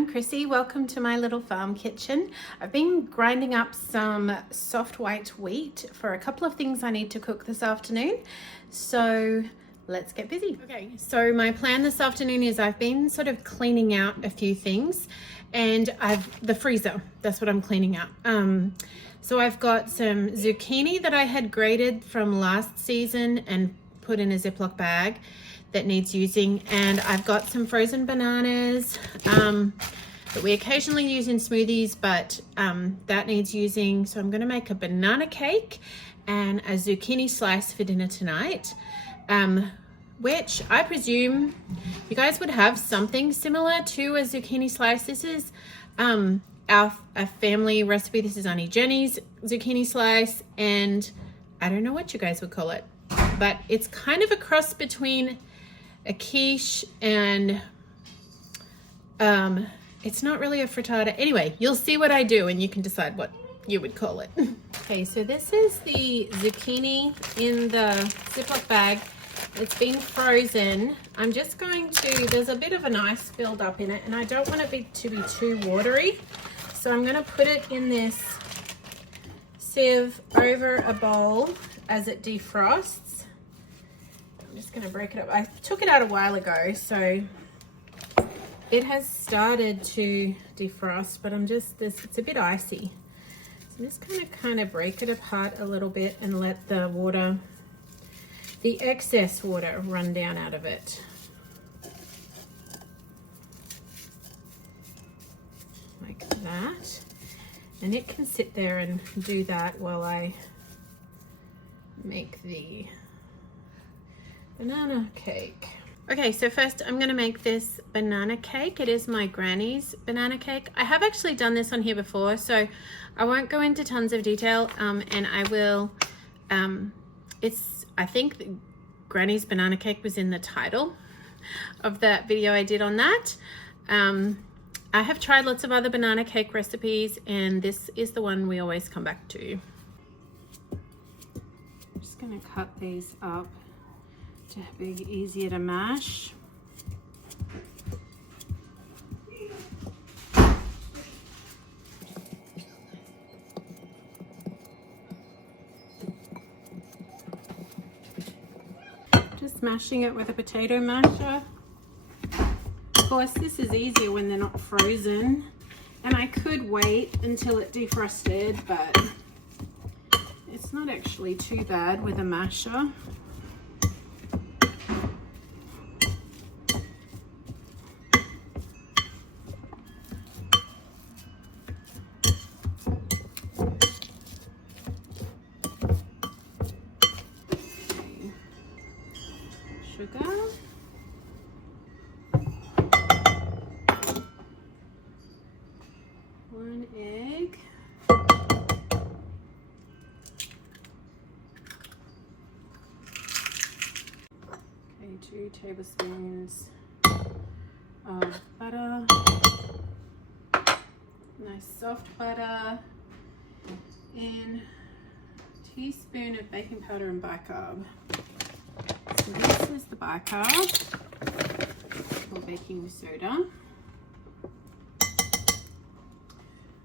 I'm Chrissy. Welcome to my little farm kitchen. I've been grinding up some soft white wheat for a couple of things I need to cook this afternoon. So let's get busy. Okay, so my plan this afternoon is I've been sort of cleaning out a few things, and the freezer, that's what I'm cleaning out. So I've got some zucchini that I had grated from last season and put in a Ziploc bag that needs using, and I've got some frozen bananas that we occasionally use in smoothies, but that needs using. So I'm going to make a banana cake and a zucchini slice for dinner tonight, which I presume you guys would have something similar to a zucchini slice. This is a family recipe. This is Auntie Jenny's zucchini slice, and I don't know what you guys would call it, but it's kind of a cross between a quiche and it's not really a frittata. Anyway, you'll see what I do and you can decide what you would call it. Okay, so this is the zucchini in the Ziploc bag. It's been frozen. I'm just going to, there's a bit of an ice build up in it, and I don't want it to be too watery, so I'm going to put it in this sieve over a bowl as it defrosts. I'm just going to break it up. I took it out a while ago, so it has started to defrost, but it's a bit icy. So I'm just going to kind of break it apart a little bit and let the water, the excess water, run down out of it. Like that. And it can sit there and do that while I make the banana cake. Okay, so first I'm going to make this banana cake. It is my granny's banana cake. I have actually done this on here before, so I won't go into tons of detail, and I will, I think the Granny's banana cake was in the title of that video I did on that. I have tried lots of other banana cake recipes, and this is the one we always come back to. I'm just going to cut these up to be easier to mash. Just mashing it with a potato masher. Of course, this is easier when they're not frozen, and I could wait until it defrosted, but it's not actually too bad with a masher. Sugar, one egg, okay, 2 tablespoons of butter, nice soft butter, and a teaspoon of baking powder and bicarb. So this is the bicarb, or baking soda.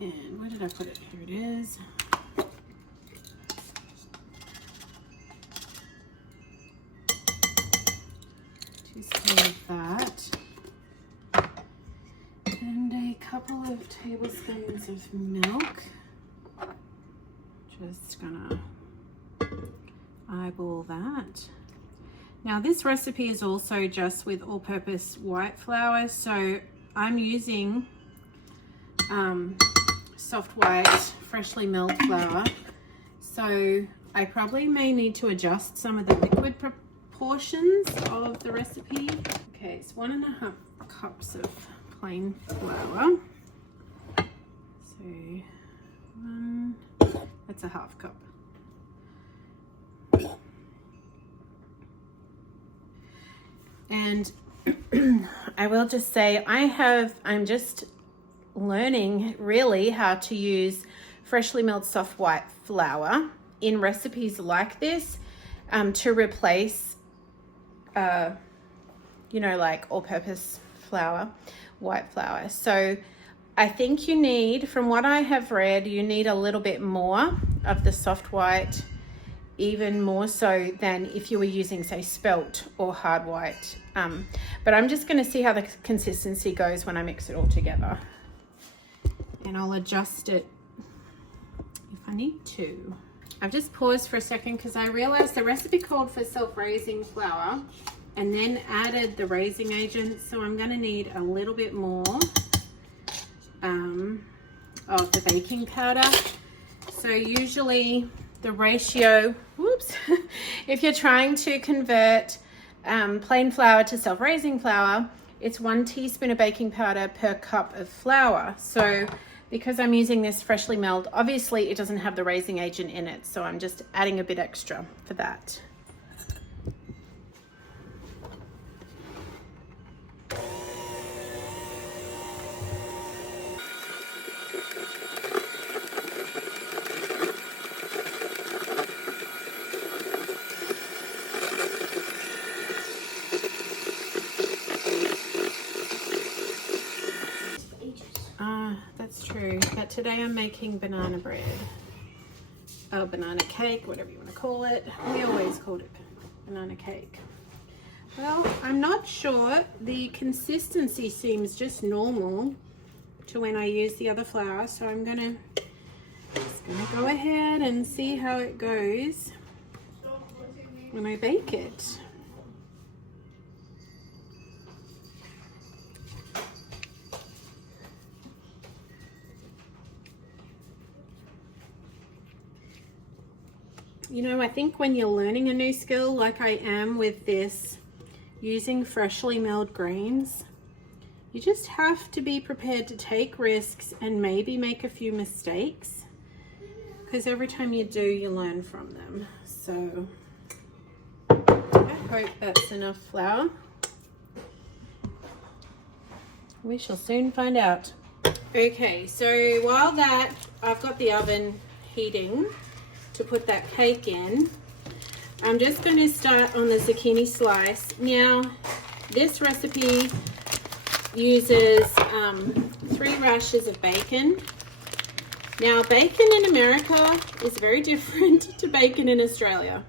And where did I put it? Here it is. Teaspoon of that. And a couple of tablespoons of milk. Just gonna eyeball that. Now this recipe is also just with all-purpose white flour, so I'm using soft white, freshly milled flour. So I probably may need to adjust some of the liquid proportions of the recipe. Okay, it's 1.5 cups of plain flour. So that's a 1/2 cup. And I will just say I'm just learning really how to use freshly milled soft white flour in recipes like this, to replace, like all-purpose flour. white flour. So I think you need, from what I have read, you need a little bit more of the soft white, even more so than if you were using, say, spelt or hard white. But I'm just going to see how the consistency goes when I mix it all together. And I'll adjust it if I need to. I've just paused for a second because I realized the recipe called for self-raising flour and then added the raising agent. So I'm going to need a little bit more of the baking powder. So usually the ratio, whoops, if you're trying to convert plain flour to self-raising flour, it's 1 teaspoon of baking powder per cup of flour. So because I'm using this freshly milled, obviously it doesn't have the raising agent in it, so I'm just adding a bit extra for that. That's true, but today I'm making banana bread. Oh, banana cake, whatever you want to call it. We always called it banana cake. Well, I'm not sure. The consistency seems just normal to when I use the other flour, so I'm just gonna go ahead and see how it goes when I bake it. You know, I think when you're learning a new skill like I am with this, using freshly milled grains, you just have to be prepared to take risks and maybe make a few mistakes, because every time you do, you learn from them. So I hope that's enough flour. We shall soon find out. Okay, so while I've got the oven heating to put that cake in, I'm just going to start on the zucchini slice. Now, this recipe uses 3 rashers of bacon. Now, bacon in America is very different to bacon in Australia.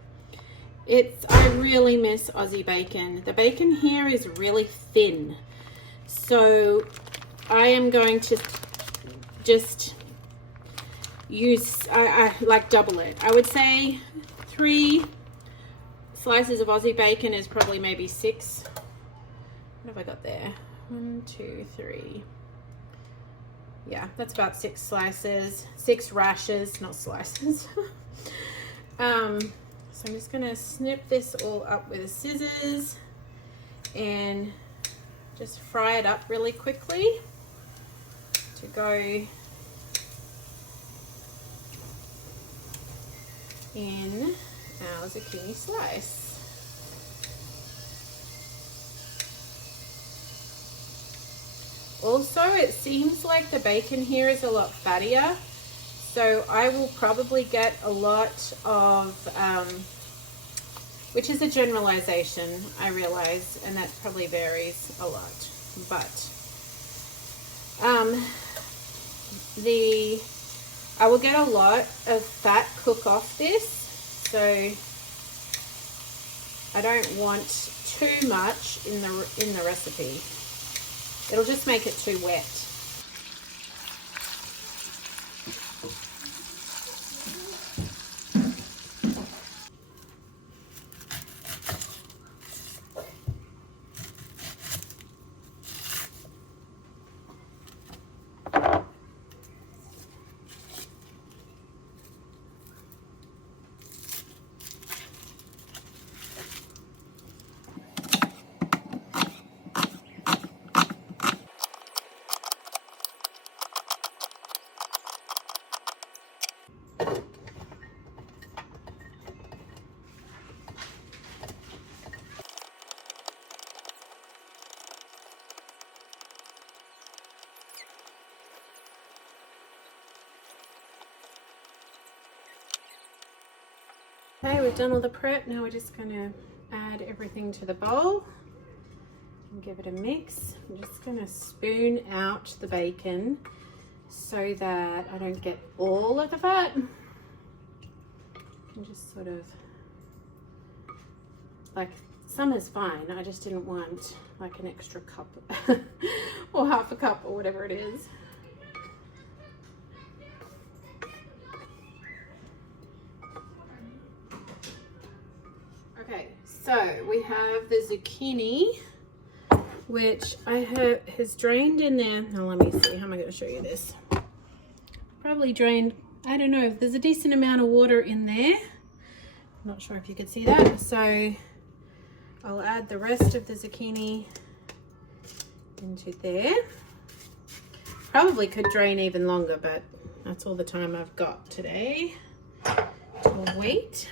I really miss Aussie bacon. The bacon here is really thin. So I am going to just I like double it. I would say 3 slices of Aussie bacon is probably maybe 6. What have I got there? 1, 2, 3. Yeah, that's about 6 slices, 6 rashers, not slices. So I'm just gonna snip this all up with the scissors and just fry it up really quickly to go in our zucchini slice. Also, it seems like the bacon here is a lot fattier, so I will probably get a lot of, which is a generalization, I realize, and that probably varies a lot, but I will get a lot of fat cook off this, so I don't want too much in the recipe. It'll just make it too wet. Okay, we've done all the prep. Now we're just going to add everything to the bowl and give it a mix. I'm just going to spoon out the bacon so that I don't get all of the fat. And just sort of, like, some is fine. I just didn't want like an extra cup or half a cup or whatever it is. Okay, so we have the zucchini, which has drained in there. Now let me see, how am I going to show you this? Probably drained, I don't know, there's a decent amount of water in there. I'm not sure if you can see that. So I'll add the rest of the zucchini into there. Probably could drain even longer, but that's all the time I've got today to wait.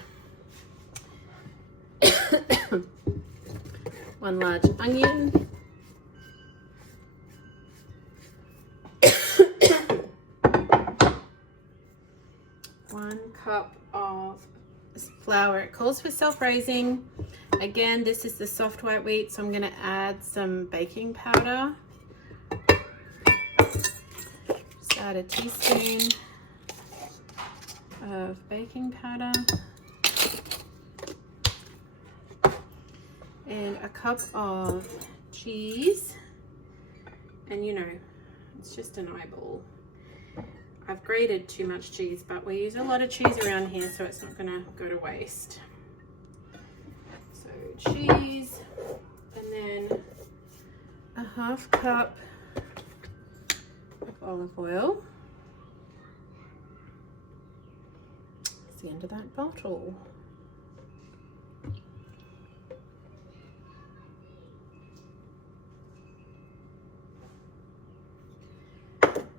1 large onion. 1 cup of flour. It calls for self-raising. Again, this is the soft white wheat, so I'm going to add some baking powder. Just add a teaspoon of baking powder and a cup of cheese. And you know, it's just an eyeball. I've grated too much cheese, but we use a lot of cheese around here, so it's not going to go to waste. So cheese, and then a half cup of olive oil. That's the end of that bottle.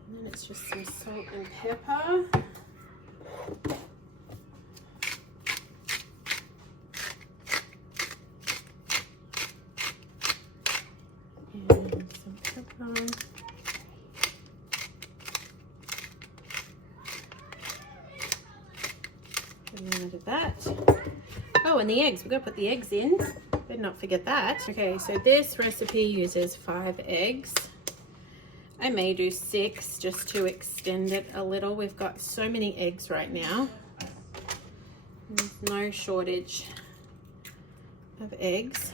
And then it's just some salt and pepper. And some pepper. And then add that. Oh, and the eggs. We've got to put the eggs in. Did not forget that. Okay, so this recipe uses 5 eggs. I may do 6 just to extend it a little. We've got so many eggs right now. There's no shortage of eggs.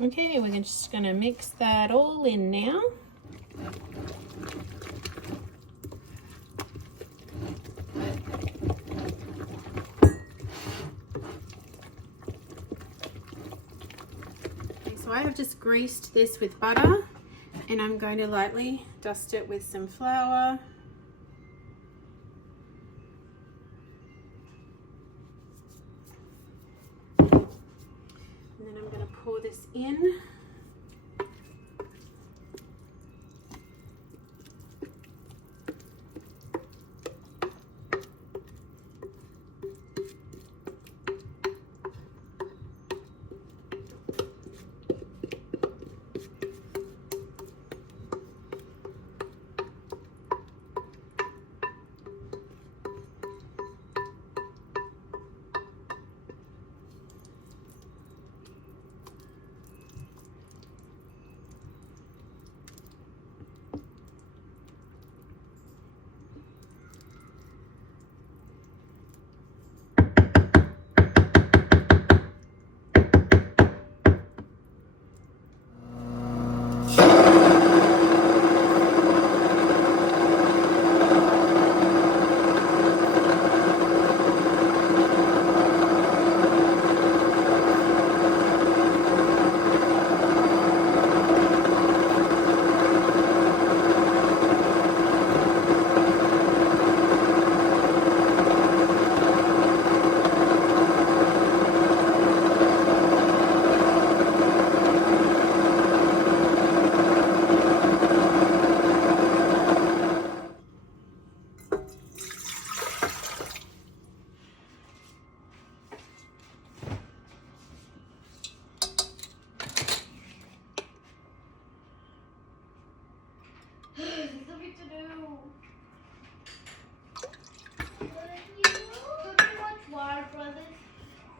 Okay, we're just going to mix that all in now. Okay, so I have just greased this with butter, and I'm going to lightly dust it with some flour. Pour this in.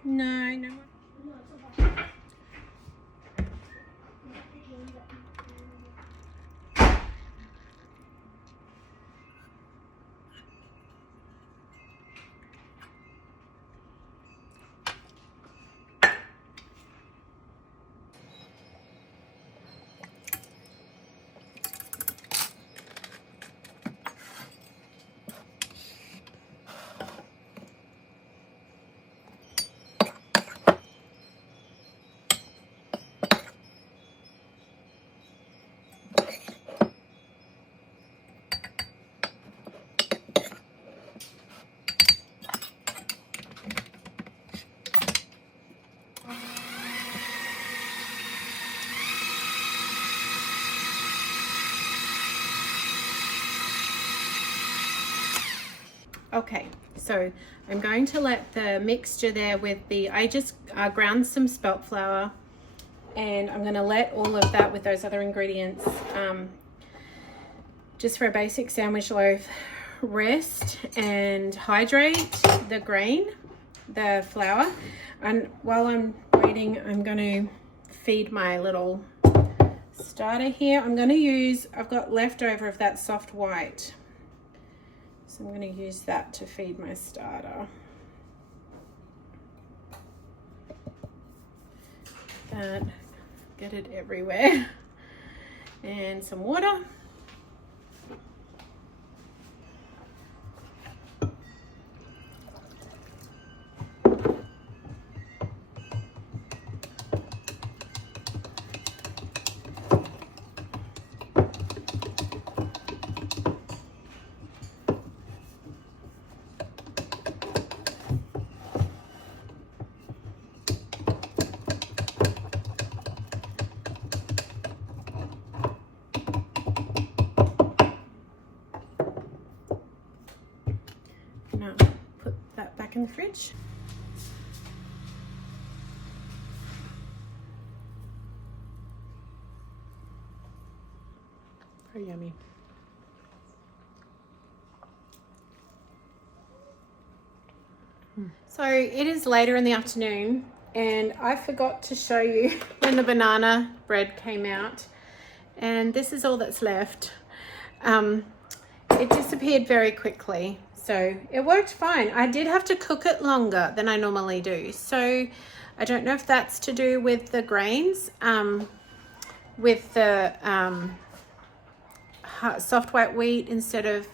No, no. Okay, so I'm going to let the mixture there with the, I just ground some spelt flour, and I'm going to let all of that with those other ingredients just for a basic sandwich loaf rest and hydrate the grain, the flour. And while I'm waiting, I'm going to feed my little starter here. I'm going to use, I've got leftover of that soft white. So I'm going to use that to feed my starter. That, get it everywhere. And some water. Now put that back in the fridge. Very yummy. So it is later in the afternoon, and I forgot to show you when the banana bread came out, and this is all that's left. It disappeared very quickly. So it worked fine. I did have to cook it longer than I normally do. So I don't know if that's to do with the grains, with the soft white wheat instead of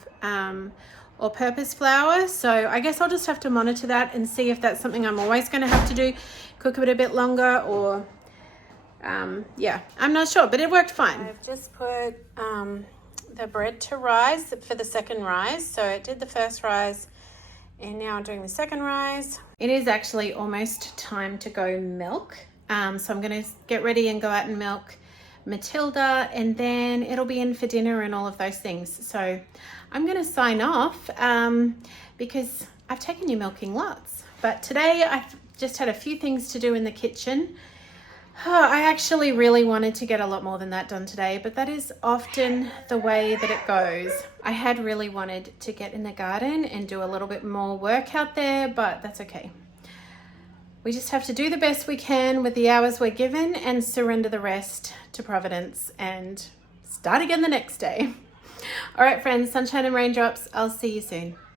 all-purpose flour. So I guess I'll just have to monitor that and see if that's something I'm always going to have to do, cook it a bit longer, or yeah, I'm not sure, but it worked fine. I've just put the bread to rise for the second rise. So it did the first rise, and now I'm doing the second rise. It is actually almost time to go milk. So I'm going to get ready and go out and milk Matilda, and then it'll be in for dinner and all of those things. So I'm going to sign off because I've taken you milking lots, but today I've just had a few things to do in the kitchen. I actually really wanted to get a lot more than that done today, but that is often the way that it goes. I had really wanted to get in the garden and do a little bit more work out there, but that's okay. We just have to do the best we can with the hours we're given and surrender the rest to Providence and start again the next day. All right, friends, sunshine and raindrops, I'll see you soon.